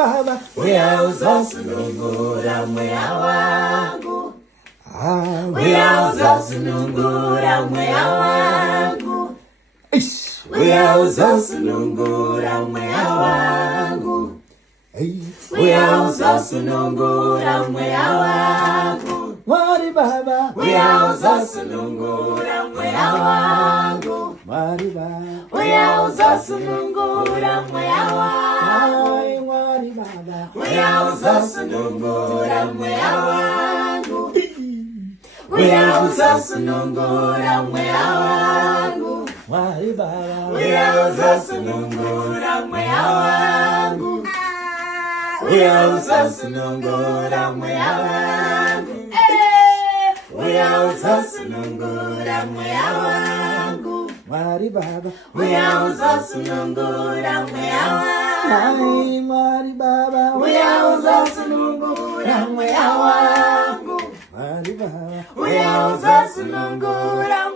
baba, uyauza sunungura mwea wangu. Uyauza sunungura mwea wangu. Uyauza sunungura mwea wangu. Uyauza sunungura mwea wangu. Mwari baba, uyauza sunungura mwea wangu. mwari baba, uyauza sunungura mwea wangu. mwari baba, uyauza sunungura mwea wangu. Uyauza sunungura mwea wangu. mwari baba, uyauza sunungura mwea wangu. Uyauza sunungura mwea wangu. Uyauza sunungura mwea wangu. mwari baba, uyauza sunungura mwea wangu. mwari baba, uyauza sunungura mwea wangu. mwari baba, uyauza sunungura